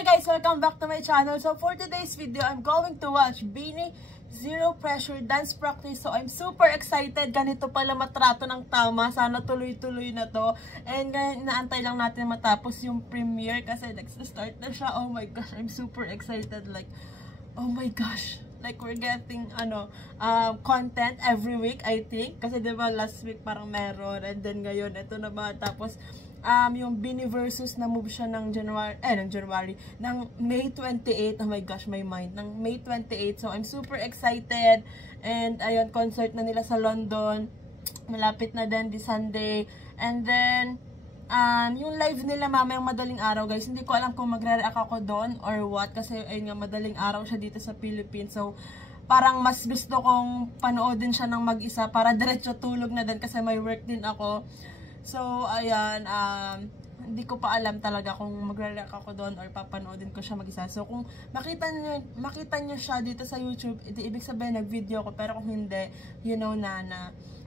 Hi guys! Welcome back to my channel. So for today's video, I'm going to watch BINI Zero Pressure Dance Practice. So I'm super excited. Ganito pala matrato ng tama. Sana tuloy-tuloy na to. And naantay lang natin matapos yung premiere kasi nag-start na siya. Oh my gosh, I'm super excited. Like, oh my gosh. Like we're getting content every week, I think. Kasi diba last week parang meron. And then ngayon, ito na ba. Tapos yung BINI versus na move siya ng May 28. Oh my gosh, my mind. Ng May 28. So I'm super excited. And ayun, concert na nila sa London. Malapit na din this Sunday. And then yung live nila mamayang madaling araw, guys. Hindi ko alam kung magre-react ako doon or what. Kasi ayun nga, madaling araw siya dito sa Philippines. So parang mas gusto kong panoodin siya ng mag-isa para diretso tulog na din kasi may work din ako. So, ayan, hindi ko pa alam talaga kung magre-react ako doon or papanoodin ko siya mag-isa. So, kung makita nyo siya dito sa YouTube, ibig sabihin nag-video ko. Pero kung hindi, you know na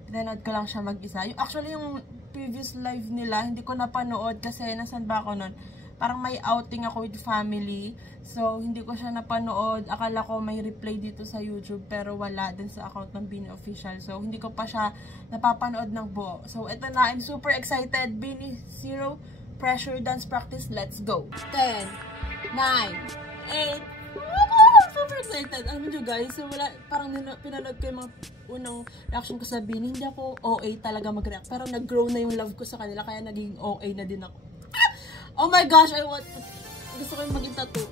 pinanood ko lang siya mag-isa. Actually, yung previous live nila, hindi ko napanood kasi nasan ba ako noon? Parang may outing ako with family. So, hindi ko siya napanood. Akala ko may replay dito sa YouTube. Pero wala din sa account ng BINI Official. So, hindi ko pa siya napapanood ng buo. So, ito na. I'm super excited. BINI Zero Pressure Dance Practice. Let's go. 10, 9, 8. I'm super excited. Alam nyo guys, so wala, parang pinanood ko yung mga unang reaction ko sa BINI. Hindi ako OA talaga mag-react. Pero nag-grow na yung love ko sa kanila. Kaya naging OA na din ako. Oh my gosh, gusto ko yung maging tattoo.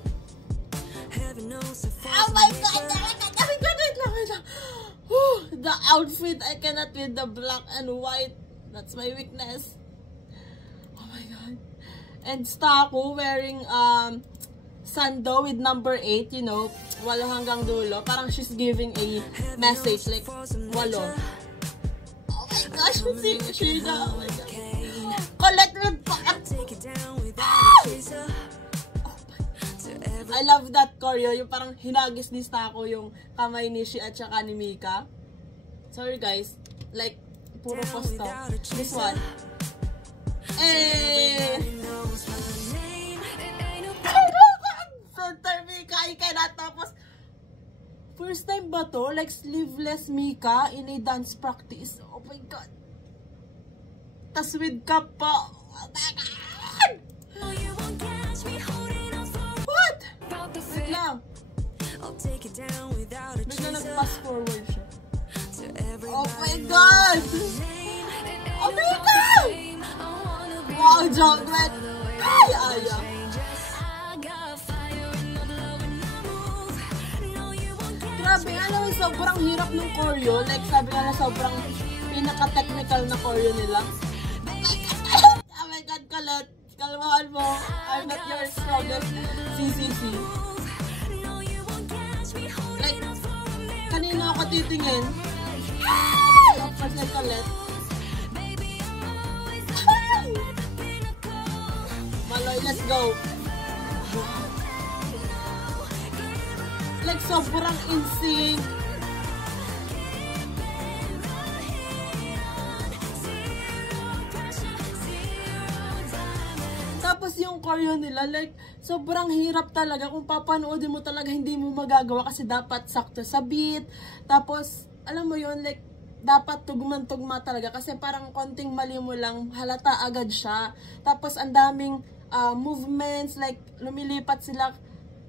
Oh my god, wait lang. The outfit, I cannot with the black and white. That's my weakness. Oh my god. And Stako wearing sando with number 8, you know, 8 hanggang dulo. Parang she's giving a message, like 8. Oh my gosh, si Sheila, oh my god. Collect with I love that choreo, yung parang hinagis ni Stako yung kamay ni Shi at saka ni Mika. Sorry guys, like puro posto. This one. Eh. Center Mika, I cannot. Tapos first time ba to? Like sleeveless Mika in a dance practice. Oh my god. Tas with cap pa. Oh my god. What? Wait lang. Bigla nag-pass forward siya. Oh my god! Oh my god! Wow, Junglet! Ay, ayaw! Grabe, alam mo, sobrang hirap ng choreo. Like, sabi nga na sobrang pinaka-technical na choreo nila. Oh my god, Colette! Kalmahan mo. I'm not your strongest CCC. Like, kanina ako titingin. Tapos na Colette. Maloy, let's go. Like, sobrang in-sync. Tapos yung choreo nila, like, sobrang hirap talaga. Kung papanoodin mo talaga, hindi mo magagawa kasi dapat sakto sa beat. Tapos, alam mo yun, like, dapat tugman-tugma talaga. Kasi parang konting mali mo lang, halata agad siya. Tapos, ang daming movements, like, lumilipat sila.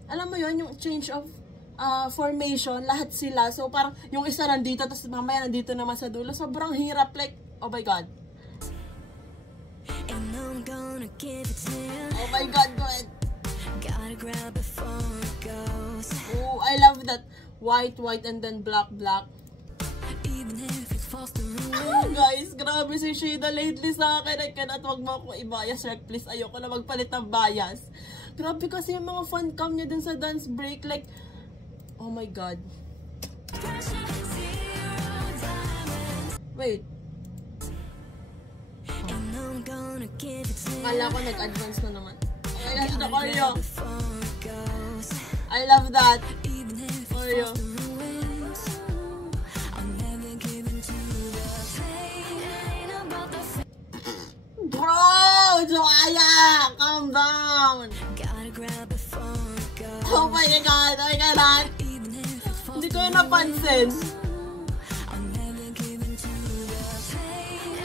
Alam mo yun, yung change of formation, lahat sila. So, parang yung isa nandito, tapos mamaya nandito naman sa dulo. Sobrang hirap, like, oh my god. Oh my god, go ahead. Oh, I love that. White, and then black. Oh, guys, grabe si Sheila lately sa akin. I cannot, wag mo akong i-bias, Rek, please. Ayoko na magpalit ng bias. Grabe kasi yung mga fan cam niya dun sa dance break. Like, oh my god. Wait. Kala ko nag-advance na naman. I love the choreo. I love that. Choreo. Bro! Joaya! Calm down! Oh my God! Oh my God! Hindi ko yung napansin.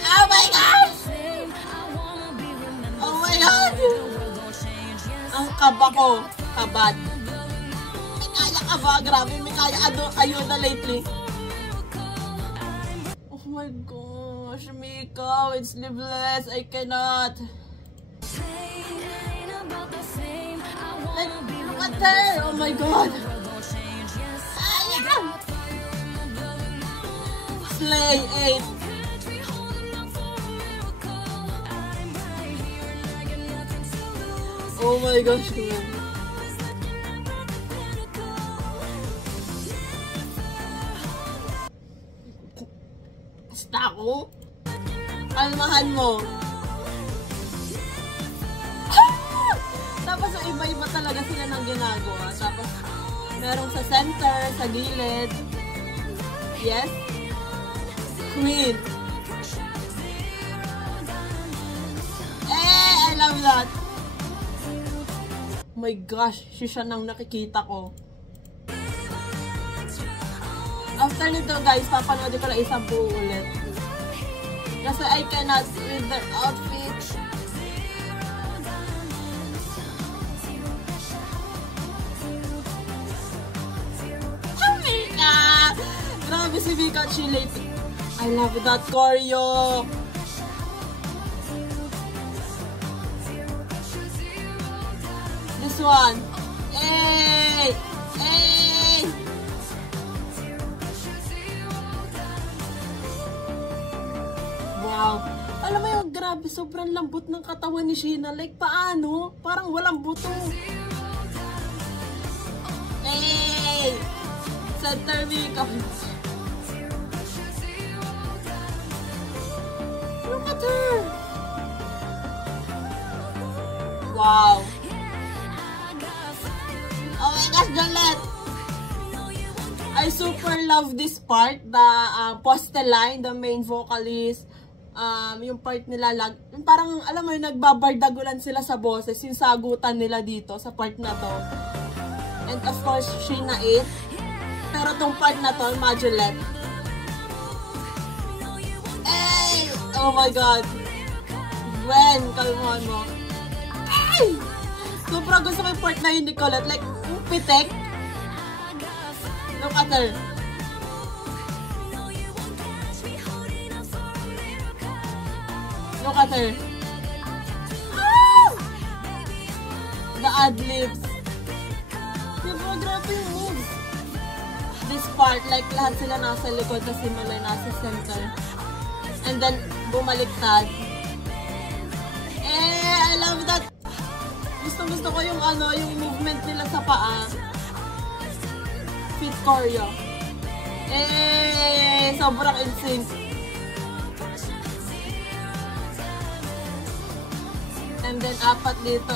Oh my God! Oh my God! Ang kaba ko. Kabad. May kaya ka ba? Grabe, may kaya ayuda lately. Oh my gosh, Mika, it's sleeveless. I cannot. Like, look at her! Oh my God! Ayan! Slay 8. Oh my gosh, man. Basta ako? Kalmahan mo. Tapos iba-iba talaga sila ng ginagawa. Tapos merong sa center, sa gilid. Yes? Queen. I love that. Oh my gosh, siya nang nakikita ko. After nito guys, papanoodin ko lang isang buo ulit. Kasi I cannot with their outfit. Mika! Grabe si Mika, chilate. I love that choreo. This one. Hey! Hey! Wow. Alam mo yung grabe, sobrang lambot ng katawan ni Sheena. Like, paano? Parang walang buto. Hey! Center Mika. Look at her. Wow. Oh my gosh, Jolette. I super love this part. The poste line, the main vocalist. Yung part nila, parang alam mo yung nagbabardagulan sila sa boses. Yung sagutan nila dito sa part na to. And of course, Sheena 8. Pero tong part na to, Majolette. Hey! Oh my God. Gwen, kalmahan mo. Hey! Sobrang gusto ko yung part na yun ni Colette. Like, pitek. Look at her. Look at her. Ah! The ad-libs. Diba, grabe yung moves. This part, like, lahat sila nasa likod, tapos si Malay nasa center. And then, bumaliktad. I love that. Gusto ko yung yung movement nila sa paa. Fit choreo. Sobrang in sync. And then apat dito.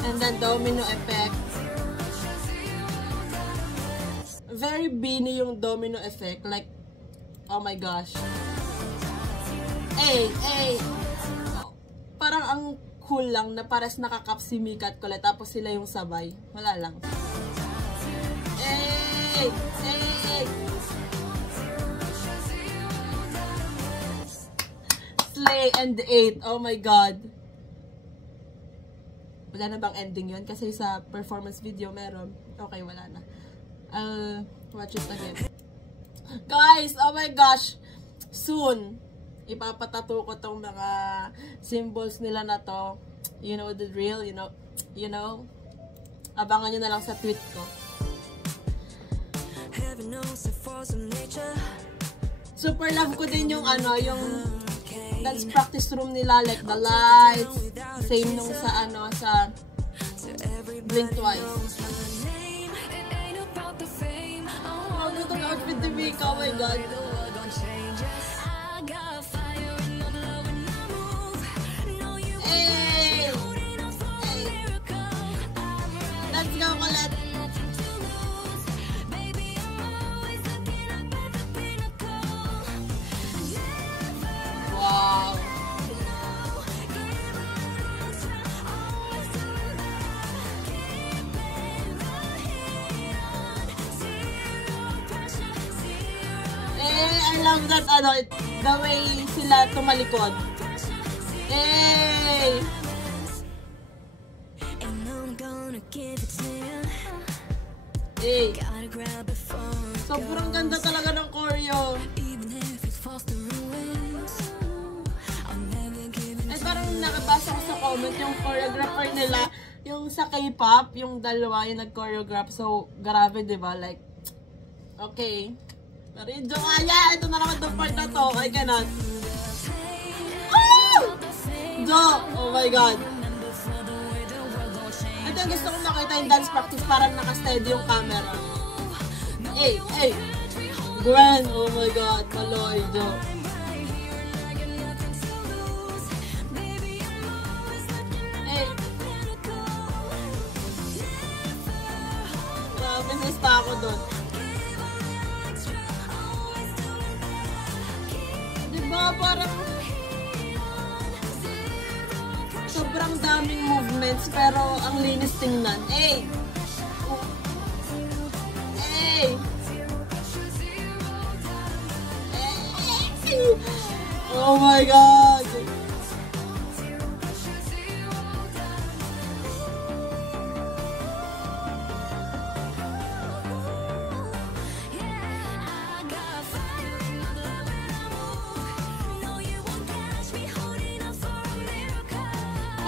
And then domino effect. Very beanie yung domino effect. Like, oh my gosh. Parang ang cool lang na pares nakakap si Mika at Colette tapos sila yung sabay. Wala lang. Slay and 8. Oh my God. Wala na bang ending yun? Kasi sa performance video meron. Okay, wala na. Watch it again. Guys, oh my gosh. Soon, ipapatato ko tong mga symbols nila na to. You know the drill, you know. Abangan nyo na lang sa tweet ko. Super love ko din yung yung dance practice room nila, like the lights, same nung sa sa Blink Twice. Oh, itong outfit ni Mika, oh my God. Let's go, Colette. I love that, the way sila tumalikod. Hey! Hey! Sobrang ganda talaga ng choreo. Ay, parang nakabasa ko sa comment yung choreographer nila, yung sa K-pop, yung dalawa yung nag-choreograph. So, grabe, diba? Like, okay. Pero yung Jokaya, ito na naman the part na to. I cannot. Oh! Jo! Oh my God. Ito yung gusto kong makita yung dance practice, parang naka-steady yung camera. Hey! Hey! Gwen! Oh my God. Maloy, Jo. Hey! Grabe, sista ako dun. Diba, parang sobrang daming movements pero ang linis tingnan. Hey! Hey! Hey! Oh my God!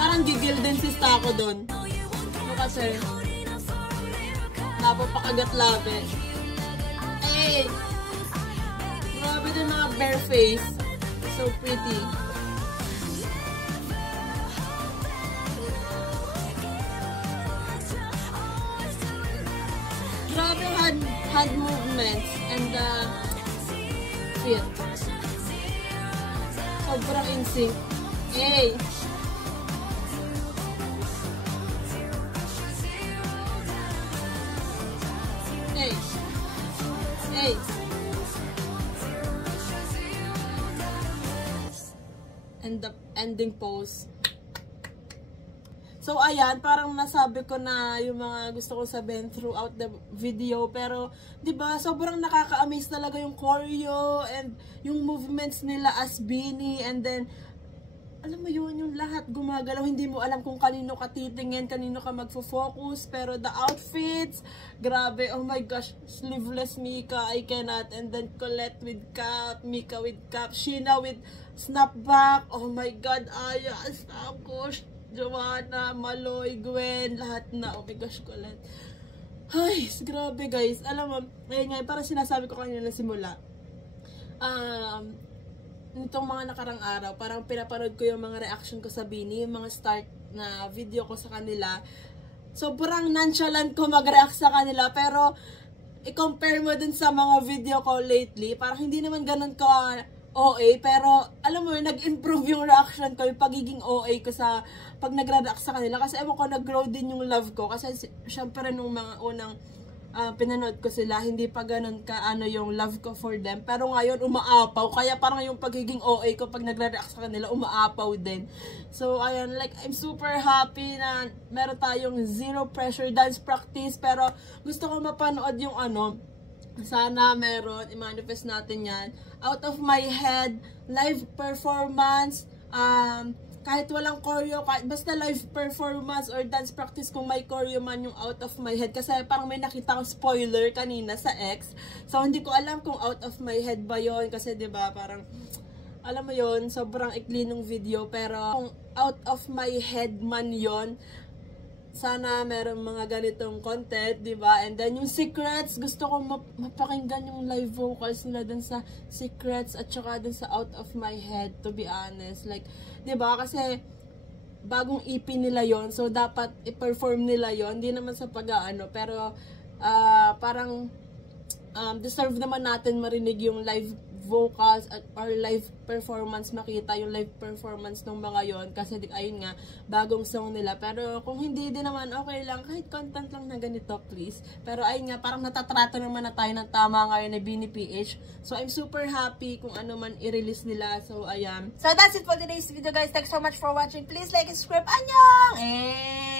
Parang gigil din si Stako doon. Ano kasi? Napapakagat labi. Hey! Grabe din mga bare face. So pretty. Grabe hand movements and feet. Sobrang in sync. Hey! Hey! Hey! And the ending pose. So, ayan, parang nasabi ko na yung mga gusto ko sabihin throughout the video. Pero, di ba, sobrang nakaka-amaze talaga yung choreo and yung movements nila as Beanie. And then, alam mo yun, yung lahat gumagalaw. Hindi mo alam kung kanino ka titingin, kanino ka magfo-focus. Pero the outfits, grabe, oh my gosh, sleeveless Mika, I cannot. And then Colette with cap, Mika with cap, Sheena with snapback, oh my God, Aya, Stakosh, Joanna, Maloy, Gwen, lahat na, oh my gosh, Colette. Ay, grabe guys, alam mo, ngayon nga, parang sinasabi ko kanina na simula, nitong mga nakarang araw, parang pinapanood ko yung mga reaction ko sa Beanie, yung mga start na video ko sa kanila. Sobrang nonchalant ko mag-react sa kanila, pero i-compare mo dun sa mga video ko lately, parang hindi naman ganun ka OA, pero alam mo yun, nag-improve yung reaction ko, yung pagiging OA ko sa pag nag-react sa kanila. Kasi ewan ko, nag-grow din yung love ko. Kasi syempre nung mga unang pinanood ko sila, hindi pa ganun ka yung love ko for them. Pero ngayon, umaapaw. Kaya parang yung pagiging OA ko pag nagre-react sa kanila, umaapaw din. So, ayan, like, I'm super happy na meron tayong zero pressure dance practice. Pero gusto ko mapanood yung sana meron, i-manifest natin yan. Out of my head, live performance, kahit walang choreo, basta live performance or dance practice kung may choreo man yung out of my head. Kasi parang may nakita ko spoiler kanina sa X. So, hindi ko alam kung out of my head ba yon. Kasi, diba, parang, alam mo yon, sobrang ikli nung video. Pero, kung out of my head man yon, sana meron mga ganitong content, diba? And then, yung Secrets, gusto ko mapakinggan yung live vocals nila dun sa Secrets at saka dun sa Out of My Head, to be honest. Like, diba? Kasi, bagong EP nila yon, so dapat i-perform nila yon. Hindi naman sa pag-aano, pero parang deserve naman natin marinig yung live vocals at or live performance, makita yung live performance ng mga yon, kasi ayun nga, bagong song nila. Pero kung hindi din naman, okay lang, kahit content lang na ganito, please. Pero ayun nga, parang natatrato naman na tayo ng tama ngayon na Beanie PH. So I'm super happy kung ano man i-release nila. So ayan. So that's it for today's video, guys. Thanks so much for watching. Please like and subscribe. Annyeong!